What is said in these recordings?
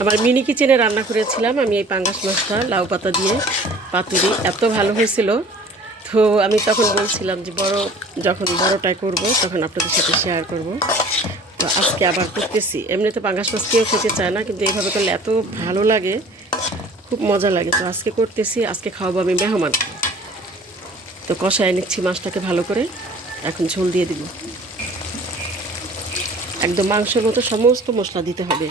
আমার মিনি কিচেনে রান্না করেছিলাম আমি এই পাঙ্গাস মাছটা লাউ পাতা দিয়ে পাতুরি, এত ভালো হয়েছিল। তো আমি তখন বলছিলাম যে যখন বড়টাই করব তখন আপনাদের সাথে শেয়ার করব। তো আজকে আবার করতেছি। এমনিতে পাঙ্গাস মাছ কেউ খেতে চায় না, কিন্তু এইভাবে করলে এত ভালো লাগে, খুব মজা লাগে। তো আজকে করতেছি, আজকে খাওয়াবো আমি মেহমান। তো কষায় নিচ্ছি মাছটাকে ভালো করে, এখন ঝোল দিয়ে দিব। একদম মাংসের মতো সমস্ত মশলা দিতে হবে,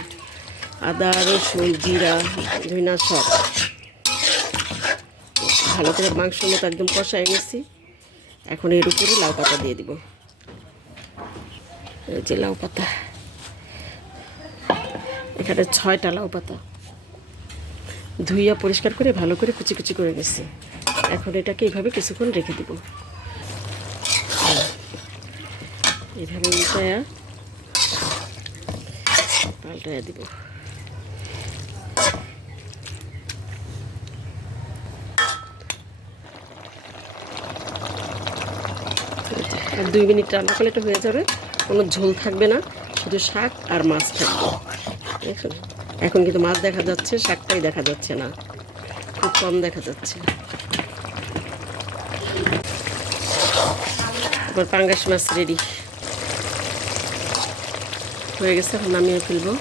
আদা রসুন জিরা ধনিয়া সব ভালো করে মাংসের মতো একদম কষায় নিচ্ছি। এখন এর উপরে লাউ পাতা দিয়ে দিব। এই যে লাউ পাতা, এখানে 6টা লাউ পাতা ধুইয়া পরিষ্কার করে ভালো করে কুচি কুচি করে নিচ্ছি। এখন এটাকে এইভাবে কিছুক্ষণ রেখে দিব। এইভাবে পাল্টায়া দিব। আর 2 মিনিট রান্না করলে এটা হয়ে যাবে, কোনো ঝোল থাকবে না, শুধু শাক আর মাছ থাকবে। দেখুন এখন কিন্তু মাছ দেখা যাচ্ছে, শাকটাই দেখা যাচ্ছে না, খুব কম দেখা যাচ্ছে। এবার পাঙ্গাস মাছ রেডি হয়ে গেছে, এখন নামিয়ে ফেলবো।